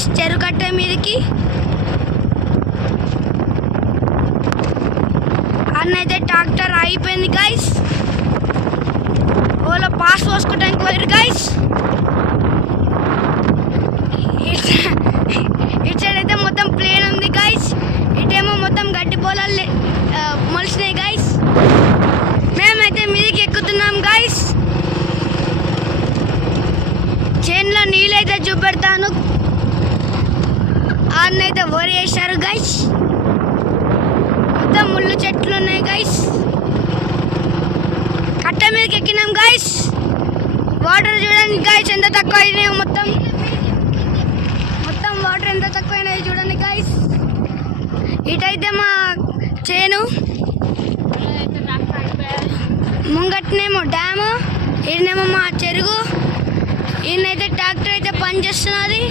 Guys చెరువు కట్టే మీదకి. అన్నైతే ట్రాక్టర్ అయిపోయింది గైస్. ఓలో పాస్ పోసుకోవడానికి పోయారు గైస్. ఇటు సైడ్ అయితే మొత్తం ప్లేన్ ఉంది గైస్. ఇటేమో మొత్తం గడ్డి పొలాలు మొలిసినాయి గైస్. మేమైతే మీదకి ఎక్కుతున్నాం గైస్. చేనులో నీళ్ళైతే చూపెడతాను. అన్నైతే వరి వేశారు గైస్. మొత్తం ముళ్ళు చెట్లు ఉన్నాయి గైస్. కట్ట మీదకి ఎక్కినాం గైస్. వాటర్ చూడండి గైస్ ఎంత తక్కువ అయినాయో. మొత్తం వాటర్ ఎంత తక్కువ అయినాయో చూడండి గైస్. ఇటైతే మా చేను, ముంగట్నేమో డ్యాము, ఈయనేమో మా చెరుగు. ఈయనైతే ట్రాక్టర్ అయితే పనిచేస్తున్నది.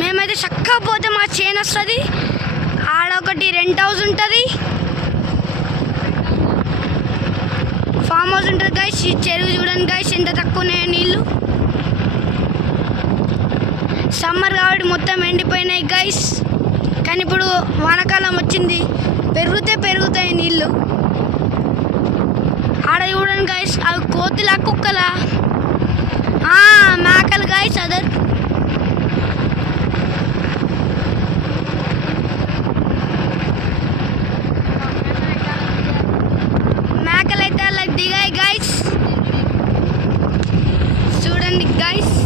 మేమైతే చక్కగా పోతే మా చేను వస్తుంది. ఆడొకటి రెంట్ హౌస్ ఉంటుంది, ఫామ్ హౌస్ ఉంటుంది గైస్. ఈ చెరువు చూడండి గైస్ ఎంత తక్కువ ఉన్నాయో నీళ్ళు. సమ్మర్ కాబట్టి మొత్తం ఎండిపోయినాయి గైస్. కానీ ఇప్పుడు వానాకాలం వచ్చింది, పెరుగుతాయి నీళ్ళు. ఆడ చూడండి గైస్, అవి కోతులా కుక్కలా మేకలు గైస్. అదర్ మేకలైతే అలా దిగాయి గైస్. చూడండి గైస్,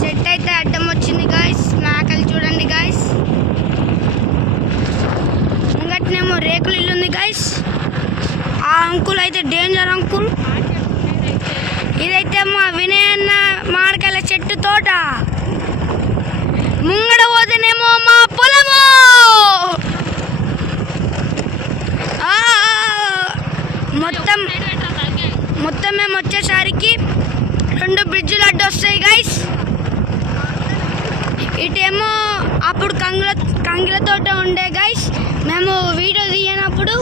చెట్టు అయితే అడ్డం వచ్చింది గైస్. మేకలు చూడండి గైస్. ముంగట్నేమో రేకులు ఇల్లు ఉంది గైస్. ఆ అంకుల్ అయితే డేంజర్ అంకుల్. ఇదైతే మా వినయ్ అన్న మామిడికాయల చెట్టు తోట. ముంగడ పోతేనేమో మా పొలము. మొత్తం మేము వచ్చేసరికి 2 బ్రిడ్జులు అడ్డు వస్తాయి గైస్. ఇటేమో అప్పుడు కంగిల తోట ఉండే గైస్. మేము వీడియో తీయనప్పుడు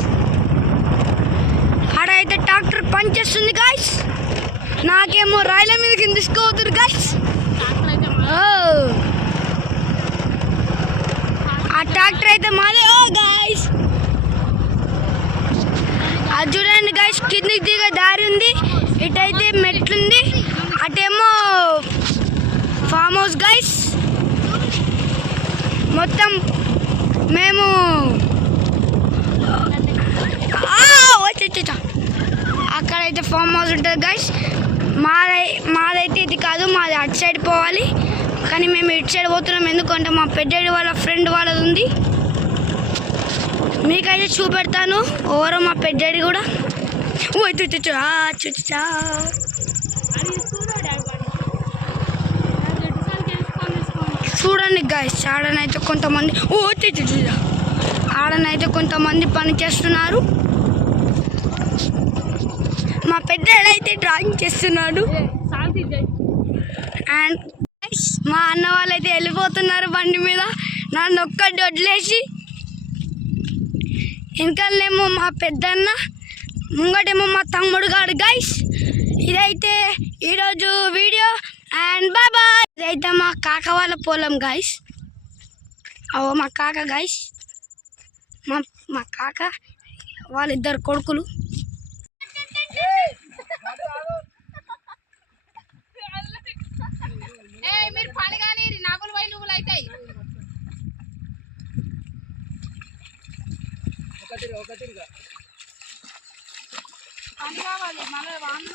ఆడ అయితే ట్రాక్టర్ పనిచేస్తుంది గైస్. నాకేమో రాయల మీద కింద తీసుకోవద్దు గైస్. ఆ ట్రాక్టర్ అయితే మాదే. ఓ గైస్ అది చూడండి గైస్, కిందికి దిగే దారి ఉంది. ఇటైతే మెట్లుంది, అటేమో ఫామ్ హౌస్ గైస్. మొత్తం మేము అక్కడైతే ఫామ్ హౌస్ ఉంటుంది గైస్. మాదైతే ఇది కాదు, మాది అటు సైడ్ పోవాలి. కానీ మేము ఇటు సైడ్ పోతున్నాం, ఎందుకంటే మా పెద్దడి వాళ్ళ ఫ్రెండ్ వాళ్ళది ఉంది. మీకైతే చూపెడతాను ఎవరో మా పెద్దడి కూడా. చూడండి గైస్, ఆడనైతే కొంతమంది పని చేస్తున్నారు. మా పెద్దడైతే డ్రాయింగ్ చేస్తున్నాడు. అండ్ మా అన్న వాళ్ళైతే వెళ్ళిపోతున్నారు బండి మీద, నన్ను ఒక్కటి వదిలేసి. వెనకాలేమో మా పెద్దన్న, ముంగటేమో మా తమ్ముడు గారు గైస్. ఇదైతే ఈరోజు వీడియో. And bye bye. ఇదైతే మా కాక వాళ్ళ పొలం గైస్. అవో మా కాక గైస్, మా కాక వాళ్ళిద్దరు కొడుకులు. మీరు పని కానీ నాగులు పోయి నువ్వులు అవుతాయి. పని కావాలి మళ్ళీ వాహనం